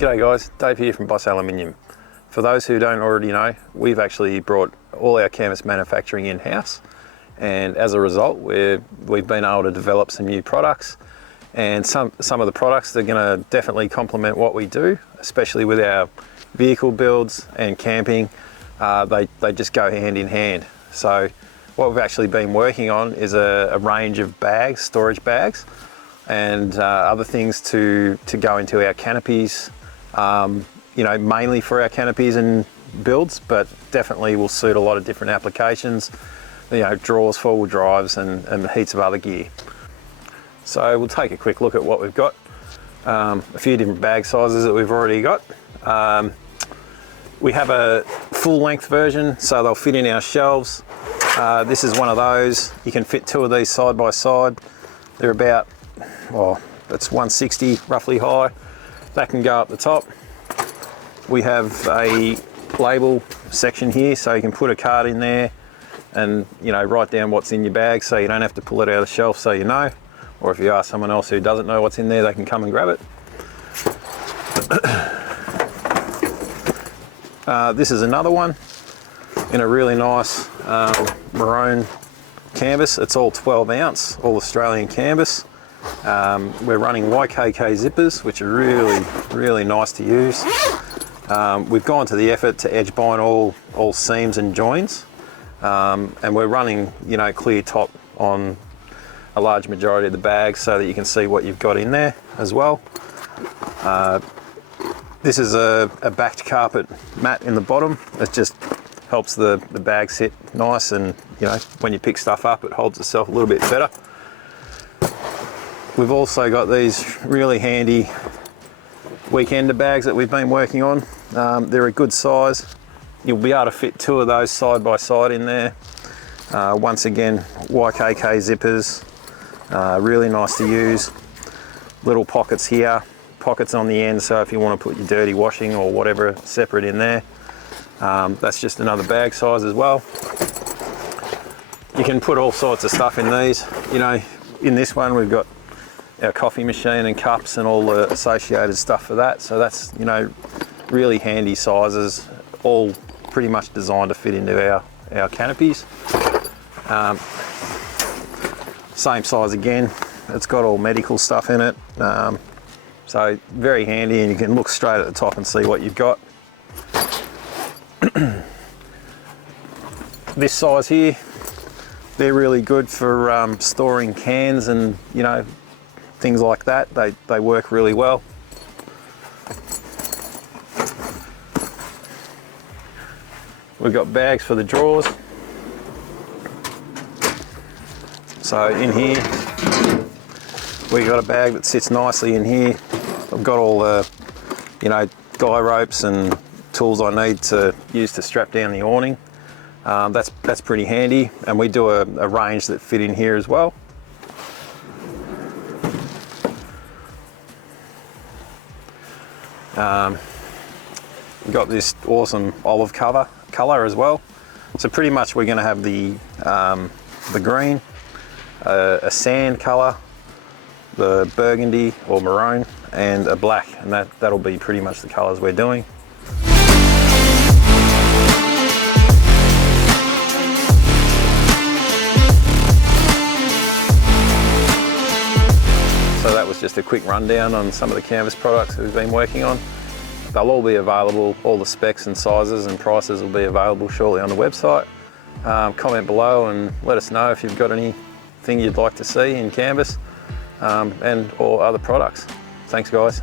G'day guys, Dave here from Boss Aluminium. For those who don't already know, we've actually brought all our canvas manufacturing in-house, and as a result we've been able to develop some new products, and some of the products that are going to definitely complement what we do, especially with our vehicle builds and camping. They just go hand in hand. So what we've actually been working on is a range of bags, storage bags, and other things to go into our canopies, you know, mainly for our canopies and builds, but definitely will suit a lot of different applications, you know, drawers, four-wheel drives, and heaps of other gear. So we'll take a quick look at what we've got. A few different bag sizes that we've already got. We have a full-length version, so they'll fit in our shelves. This is one of those. You can fit two of these side by side. They're about, well, that's 160 roughly high. That can go up the top. We have a label section here, so you can put a card in there and, you know, write down what's in your bag, so you don't have to pull it out of the shelf, so you know. Or if you ask someone else who doesn't know what's in there, they can come and grab it. This is another one in a really nice maroon canvas. It's all 12 ounce, all Australian canvas. We're running YKK zippers, which are really nice to use. We've gone to the effort to edge bind all seams and joins, and we're running, you know, clear top on a large majority of the bags so that you can see what you've got in there as well. This is a backed carpet mat in the bottom. It just helps the bag sit nice, and, you know, when you pick stuff up it holds itself a little bit better. We've also got these really handy weekender bags that we've been working on. They're a good size. You'll be able to fit two of those side by side in there. Once again, YKK zippers, really nice to use. Little pockets here, pockets on the end, so if you want to put your dirty washing or whatever separate in there. That's just another bag size as well. You can put all sorts of stuff in these. You know, in this one we've got our coffee machine and cups and all the associated stuff for that. So that's, you know, really handy sizes, all pretty much designed to fit into our canopies. Same size again. It's got all medical stuff in it. So very handy, and you can look straight at the top and see what you've got. This size here, they're really good for storing cans and, you know, things like that. They work really well. We've got bags for the drawers. So in here, we've got a bag that sits nicely in here. I've got all the, you know, guy ropes and tools I need to use to strap down the awning. That's pretty handy, and we do a range that fit in here as well. We've got this awesome olive colour as well. So pretty much we're going to have the green, a sand colour, the burgundy or maroon, and a black, and that'll be pretty much the colours we're doing. So that was just a quick rundown on some of the canvas products that we've been working on. They'll all be available, all the specs and sizes and prices will be available shortly on the website. Comment below and let us know if you've got anything you'd like to see in canvas and or other products. Thanks guys.